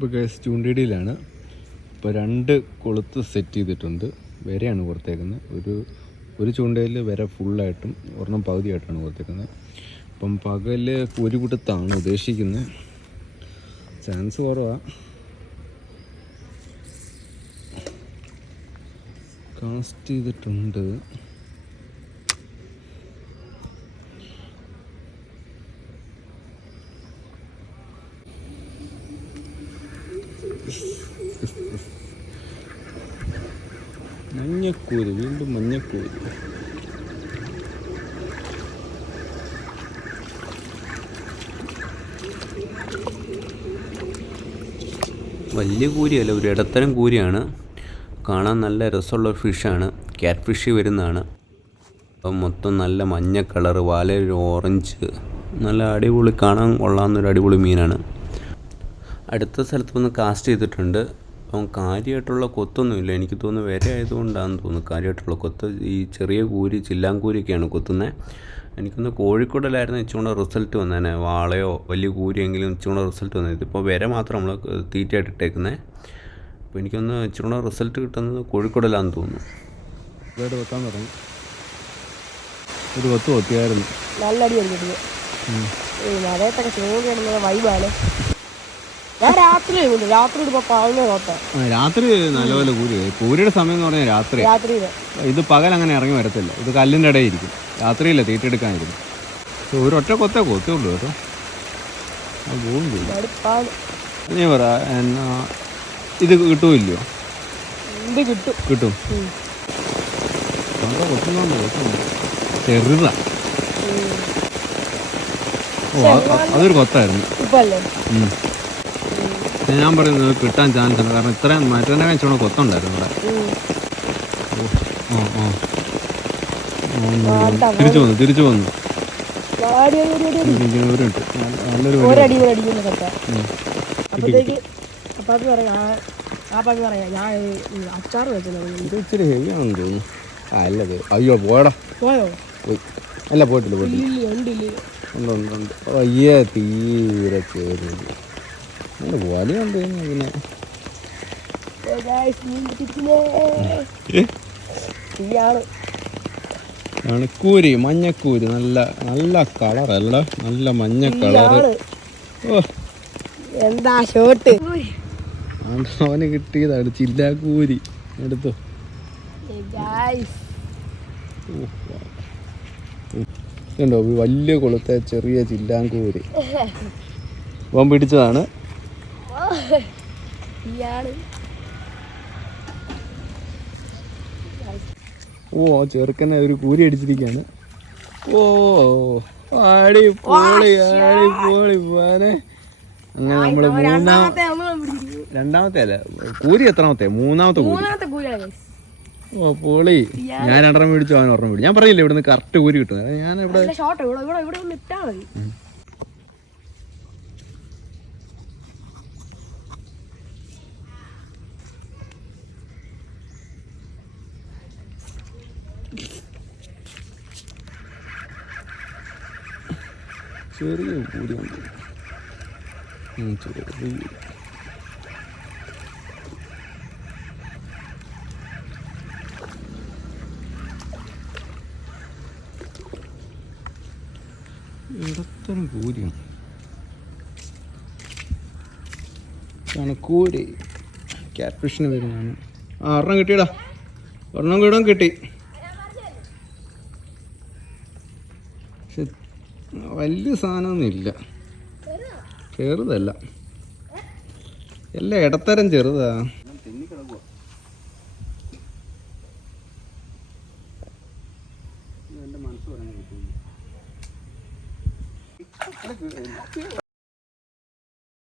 ഇപ്പോൾ ചൂണ്ടിയിടിയിലാണ്. ഇപ്പോൾ 2 കൊളുത്ത് സെറ്റ് ചെയ്തിട്ടുണ്ട്. വരയാണ് കൊടുത്തേക്കുന്നത്. ഒരു ചൂണ്ടയിൽ വര ഫുള്ളായിട്ടും ഒരെണ്ണം പകുതിയായിട്ടാണ് കൊടുത്തേക്കുന്നത്. അപ്പം പകൽ ഒരു കൂട്ടത്താണ് ഉദ്ദേശിക്കുന്നത്. ചാൻസ് കുറവാണ്. കാസ്റ്റ് ചെയ്തിട്ടുണ്ട്. മഞ്ഞക്കൂര്, വീണ്ടും മഞ്ഞക്കൂര്. വലിയ കൂരിയല്ല, ഒരു ഇടത്തരം കൂരിയാണ്. കാണാൻ നല്ല രസമുള്ള ഫിഷാണ്. ക്യാറ്റ് ഫിഷ് വരുന്നതാണ്. അപ്പം മൊത്തം നല്ല മഞ്ഞ കളറ്, വാലൊരു ഓറഞ്ച്, നല്ല അടിപൊളി, കാണാൻ കൊള്ളാവുന്നൊരു അടിപൊളി മീനാണ്. അടുത്ത സ്ഥലത്ത് വന്ന് കാസ്റ്റ് ചെയ്തിട്ടുണ്ട്. അപ്പം കാര്യമായിട്ടുള്ള കൊത്തൊന്നുമില്ല. എനിക്ക് തോന്നുന്നു വര ആയതുകൊണ്ടാണെന്ന് തോന്നുന്നു കാര്യമായിട്ടുള്ള കൊത്ത്. ഈ ചെറിയ കൂരി, ചില്ലാങ്കൂരിയൊക്കെയാണ് കൊത്തുന്നത്. എനിക്കൊന്ന് കോഴിക്കോടിലായിരുന്നു ഇച്ചുകൂടെ റിസൾട്ട് വന്നേനെ. വാളയോ വലിയ കൂരിയെങ്കിലും ഇച്ചുകൂടെ റിസൾട്ട് വന്നത്. ഇതിപ്പോൾ വര മാത്രം നമ്മൾ തീറ്റയായിട്ട് ഇട്ടേക്കുന്നത്. അപ്പോൾ എനിക്കൊന്ന് ഇച്ചുകൂടെ റിസൾട്ട് കിട്ടുന്നത് കോഴിക്കോടിലാണെന്ന് തോന്നുന്നു. ഇവിടെ കൊത്താൻ തുടങ്ങി. ഒരു കൊത്ത് കൊത്തിയായിരുന്നു. നല്ല അടി അടിക്കുന്നത് മഴയത്തൊക്കെ ചോദിക്കുന്നത് വൈബാണ്. ഞാൻ രാത്രി ഇപ്പോൾ പകല് നോക്കാം. രാത്രി നല്ലപോലെ കൂരിയുടെ സമയം എന്ന് പറഞ്ഞാൽ രാത്രി. ഇത് പകൽ അങ്ങനെ ഇറങ്ങി വരത്തില്ല. ഇത് കല്ലിൻ്റെ ഇടയിൽ ഇരിക്കും. രാത്രിയില്ല തീറ്റ എടുക്കാനിരിക്കും. ഒരൊറ്റ കൊത്തേ കൊത്തുള്ളൂ കേട്ടോ. നീ പറ എന്നാ ഇത് കിട്ടുമില്ലയോ? കിട്ടും. ചെറുതാ. അതൊരു കൊത്തായിരുന്നു. ഞാൻ പറയുന്നത് കിട്ടാൻ ചാൻസ് ഉണ്ട്. കാരണം ഇത്രയും മറ്റേ വെച്ചോണ്ട് കൊത്തുണ്ടായിരുന്നു ഇവിടെ. തിരിച്ചു വന്നു. ഇത് ഇച്ചിരി ഹെവിയാണെന്ന് തോന്നുന്നു. അല്ലത് അയ്യോ പോയടാ. അല്ല പോയിട്ടില്ല. ഉണ്ട്. അയ്യേ തീരെ കയറി വലിയുണ്ട്. പിന്നെ കൂരി, മഞ്ഞക്കൂരി, നല്ല കളറല്ല, നല്ല മഞ്ഞ കളറ്. എന്താ ഷോട്ട് അവന് കിട്ടിയതാണ് ചില്ലാക്കൂരി. എടുത്തു. ണ്ടോ വലിയ കൊളുത്ത ചെറിയ ചില്ലാങ്കൂരി. അവൻ പിടിച്ചതാണ്. ചെറുക്കനെ ഒരു കൂരി അടിച്ചിരിക്കുകയാണ്. അടിപൊളി പോനെ. അങ്ങനെ നമ്മള് രണ്ടാമത്തെ അല്ല, കൂരി എത്രാമത്തെ? മൂന്നാമത്തെ കൂരി. പൊളി. ഞാൻ 2 മേടിച്ചു, അവൻ 1 മേടിച്ചു. ഞാൻ പറഞ്ഞില്ല ഇവിടുന്ന് കറക്റ്റ് കൂരി കിട്ടുന്നത്. ഞാൻ ഇവിടെ ചെറിയ കൂടിയുണ്ട്. ഇടത്തരം കൂരിയാണ്. കൂരി ക്യാറ്റ് ഫിഷിന് വരുന്നതാണ്. ഒരെണ്ണം കിട്ടിയടാ. ഒരെണ്ണം കിട്ടി. പക്ഷെ വലിയ സാധനമൊന്നും ഇല്ല. ചെറുതല്ല, എല്ലാം ഇടത്തരം ചെറുതാ.